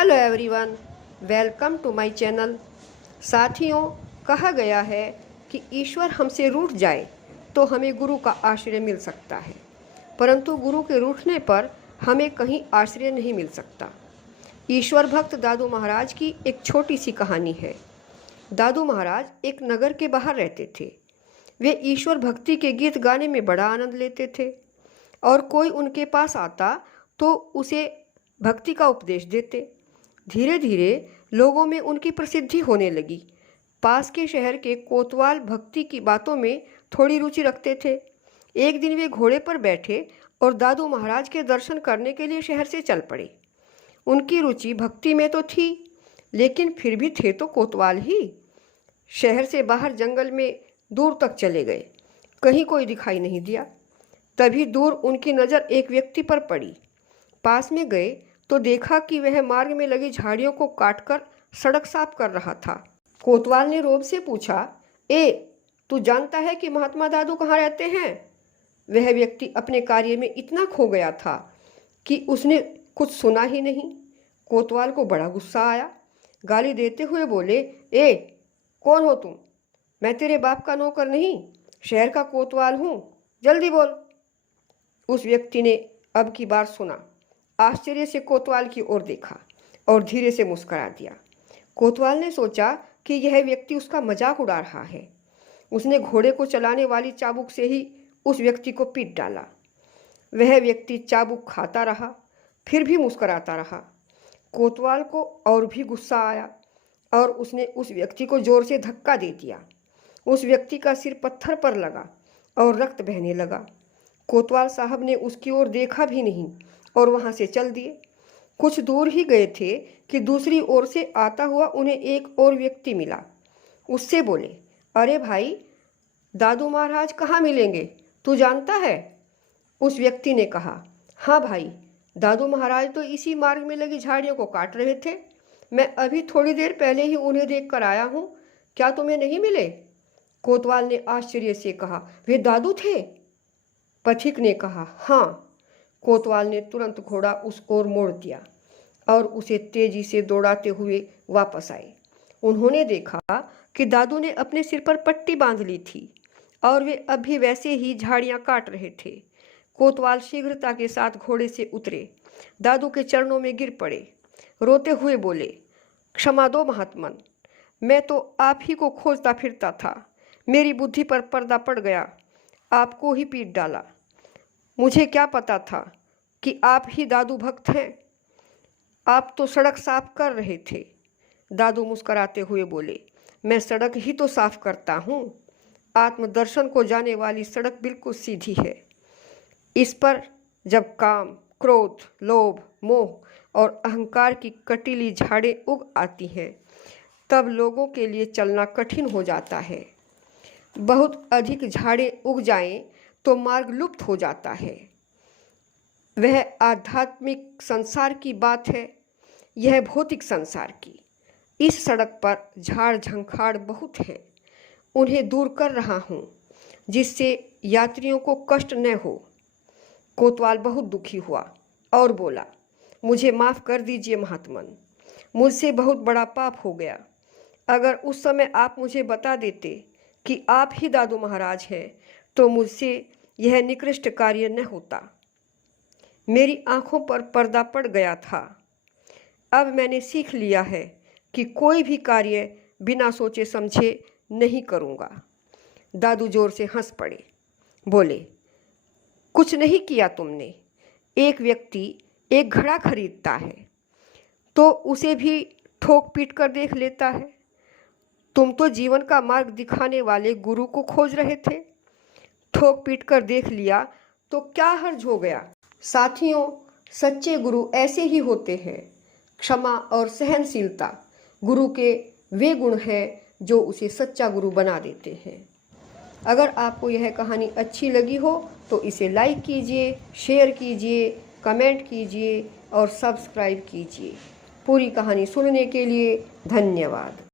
Hello everyone, welcome to my channel. साथियों, कहा गया है कि ईश्वर हमसे रूठ जाए तो हमें गुरु का आश्रय मिल सकता है, परंतु गुरु के रूठने पर हमें कहीं आश्रय नहीं मिल सकता। ईश्वर भक्त दादू महाराज की एक छोटी सी कहानी है। दादू महाराज एक नगर के बाहर रहते थे। वे ईश्वर भक्ति के गीत गाने में बड़ा आनंद लेते थे और कोई उनके पास आता तो उसे भक्ति का उपदेश देते। धीरे धीरे लोगों में उनकी प्रसिद्धि होने लगी। पास के शहर के कोतवाल भक्ति की बातों में थोड़ी रुचि रखते थे। एक दिन वे घोड़े पर बैठे और दादू महाराज के दर्शन करने के लिए शहर से चल पड़े। उनकी रुचि भक्ति में तो थी, लेकिन फिर भी थे तो कोतवाल ही। शहर से बाहर जंगल में दूर तक चले गए, कहीं कोई दिखाई नहीं दिया। तभी दूर उनकी नज़र एक व्यक्ति पर पड़ी। पास में गए तो देखा कि वह मार्ग में लगी झाड़ियों को काटकर सड़क साफ कर रहा था। कोतवाल ने रोब से पूछा, तू जानता है कि महात्मा दादू कहाँ रहते हैं? वह व्यक्ति अपने कार्य में इतना खो गया था कि उसने कुछ सुना ही नहीं। कोतवाल को बड़ा गुस्सा आया। गाली देते हुए बोले, कौन हो तुम? मैं तेरे बाप का नौकर नहीं, शहर का कोतवाल हूँ, जल्दी बोल। उस व्यक्ति ने अब की बार सुना, आश्चर्य से कोतवाल की ओर देखा और धीरे से मुस्कुरा दिया। कोतवाल ने सोचा कि यह व्यक्ति उसका मजाक उड़ा रहा है। उसने घोड़े को चलाने वाली चाबुक से ही उस व्यक्ति को पीट डाला। वह व्यक्ति चाबुक खाता रहा, फिर भी मुस्कुराता रहा। कोतवाल को और भी गुस्सा आया और उसने उस व्यक्ति को जोर से धक्का दे दिया। उस व्यक्ति का सिर पत्थर पर लगा और रक्त बहने लगा। कोतवाल साहब ने उसकी ओर देखा भी नहीं और वहाँ से चल दिए। कुछ दूर ही गए थे कि दूसरी ओर से आता हुआ उन्हें एक और व्यक्ति मिला। उससे बोले, अरे भाई, दादू महाराज कहाँ मिलेंगे, तू जानता है? उस व्यक्ति ने कहा, हाँ भाई, दादू महाराज तो इसी मार्ग में लगी झाड़ियों को काट रहे थे। मैं अभी थोड़ी देर पहले ही उन्हें देख कर आया हूँ। क्या तुम्हें नहीं मिले? कोतवाल ने आश्चर्य से कहा, वे दादू थे? पथिक ने कहा, हाँ। कोतवाल ने तुरंत घोड़ा उस ओर मोड़ दिया और उसे तेजी से दौड़ाते हुए वापस आए। उन्होंने देखा कि दादू ने अपने सिर पर पट्टी बांध ली थी और वे अभी वैसे ही झाड़ियाँ काट रहे थे। कोतवाल शीघ्रता के साथ घोड़े से उतरे, दादू के चरणों में गिर पड़े। रोते हुए बोले, क्षमा दो महात्मन, मैं तो आप ही को खोजता फिरता था। मेरी बुद्धि पर पर्दा पड़ गया, आपको ही पीट डाला। मुझे क्या पता था कि आप ही दादू भक्त हैं। आप तो सड़क साफ कर रहे थे। दादू मुस्कुराते हुए बोले, मैं सड़क ही तो साफ करता हूँ। आत्मदर्शन को जाने वाली सड़क बिल्कुल सीधी है। इस पर जब काम, क्रोध, लोभ, मोह और अहंकार की कटीली झाड़ें उग आती हैं, तब लोगों के लिए चलना कठिन हो जाता है। बहुत अधिक झाड़ें उग जाएं तो मार्ग लुप्त हो जाता है। वह आध्यात्मिक संसार की बात है, यह भौतिक संसार की। इस सड़क पर झाड़ झंखाड़ बहुत हैं, उन्हें दूर कर रहा हूँ जिससे यात्रियों को कष्ट न हो। कोतवाल बहुत दुखी हुआ और बोला, मुझे माफ़ कर दीजिए महात्मन, मुझसे बहुत बड़ा पाप हो गया। अगर उस समय आप मुझे बता देते कि आप ही दादू महाराज हैं तो मुझसे यह निकृष्ट कार्य न होता। मेरी आँखों पर पर्दा पड़ गया था। अब मैंने सीख लिया है कि कोई भी कार्य बिना सोचे समझे नहीं करूँगा। दादू जोर से हंस पड़े, बोले, कुछ नहीं किया तुमने। एक व्यक्ति एक घड़ा खरीदता है तो उसे भी ठोक पीट कर देख लेता है। तुम तो जीवन का मार्ग दिखाने वाले गुरु को खोज रहे थे, ठोक पीट कर देख लिया तो क्या हर्ज हो गया। साथियों, सच्चे गुरु ऐसे ही होते हैं। क्षमा और सहनशीलता गुरु के वे गुण हैं जो उसे सच्चा गुरु बना देते हैं। अगर आपको यह कहानी अच्छी लगी हो तो इसे लाइक कीजिए, शेयर कीजिए, कमेंट कीजिए और सब्सक्राइब कीजिए। पूरी कहानी सुनने के लिए धन्यवाद।